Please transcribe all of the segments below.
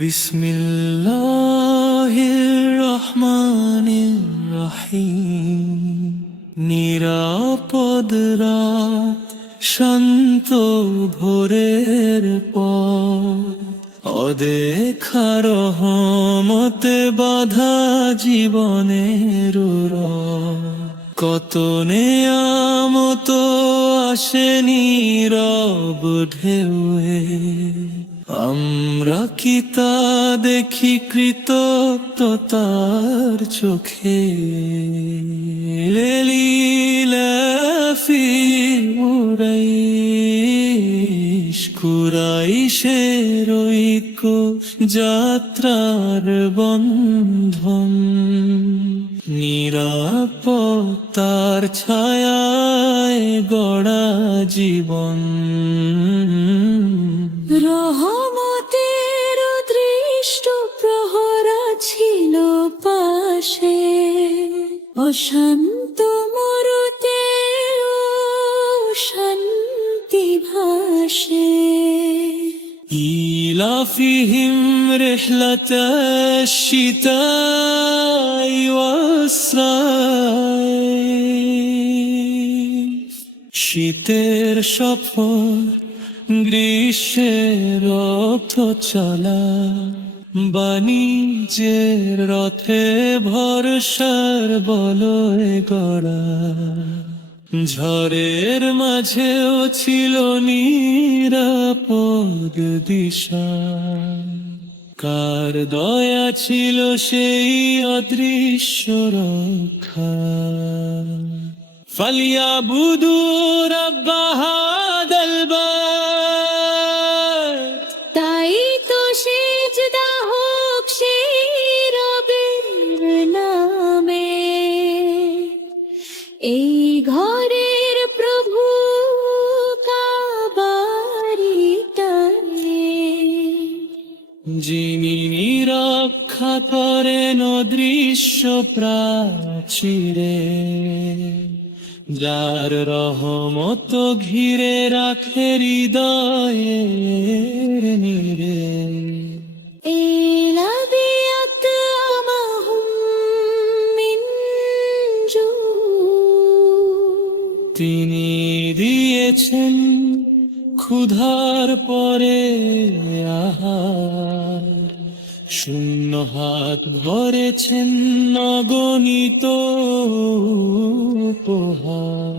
বিসমিল্লাহির রহমানির রহিম। নিরাপদ রাত, শান্ত ভোরের পর, অদেখা রহমতে বাঁধা জীবনের কত নেয়ামত আসে নীরব ঢেউয়ে, আমরা কি তা দেখি কৃতজ্ঞতার চোখে? লিলাফি উরাইশ, কুরাইশের ঐক্য যাত্রার বন্ধন, নিরাপত্তার ছায়ায় গড়া জীবন। রহমতের দৃষ্ট প্রহরা ছিল পাশে, অশান্ত মরুতে শান্তি ভাসে। ইলাফিহিম রিহলাতাশ শিতাই ওয়াস-সাইফ, শীতের সফর, গ্রীষ্মের রথ চলা, বাণিজ্যের রথে ভরসার বলয় গড়া। ঝড়ের মাঝেও ছিল নিরাপদ দিশা, কার দয়া ছিল সেই অদৃশ্য রক্ষা। ফালিয়াবুদু রাব্ব হাদাল বাইত, তাই তো সিজদা হোক সেই রবের নামে। এই ঘরের প্রভু কাবারি টানে, যিনি রক্ষা করেন অদৃশ্য প্রাচীরে, যার রহমত ঘিরে রাখে হৃদয়ের নীড়ে। এলাবিয়াত আমাহুম মিন জু, তিনি দিয়েছেন ক্ষুধার পরে আহার, শূন্য হাত ভরেছেন অগণিত উপহার।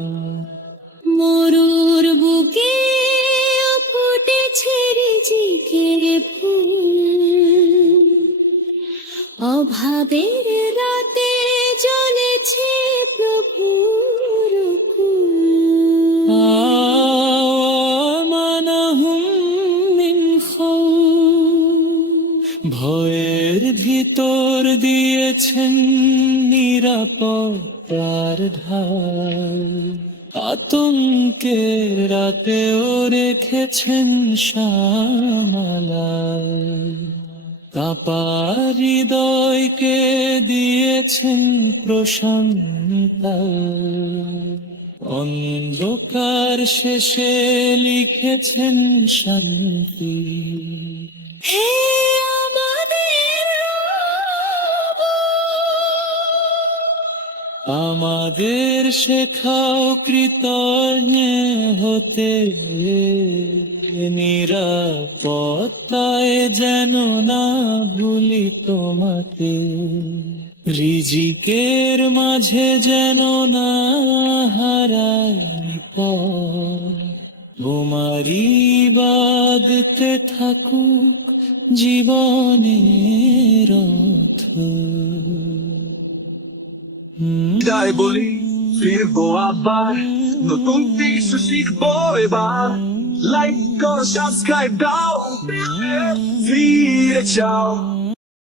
মরুর বুকে ফুটেছে রিজিকের ফুল, অভাবের রাতে জ্বলেছে প্রভুর কুল। আমানাহুম মিন খাউফ, ভয়ের ভিতর দিয়েছেন নিরাপত্তার ঢাল, আতঙ্কের রাতেও রেখেছেন সামালাল। কাঁপা হৃদয়কে দিয়েছেন প্রশান্তা, অন্ধকার শেষে লিখেছেন শান্তি। হে আমাদের রব, আমাদের শেখাও কৃতজ্ঞ হতে, নিরাপত্তায় যেন না ভুলি তোমাকে, রিজিকের মাঝে যেন না হারাই পথ। তোমারই ইবাদতে থাকুক জীবনের অর্থ। বিদায় বলি, ফিরবো আবার, নতুন কিছু শিখবো এবার। লাইক করো, সাবস্ক্রাইব দাও, ফিরে যাও।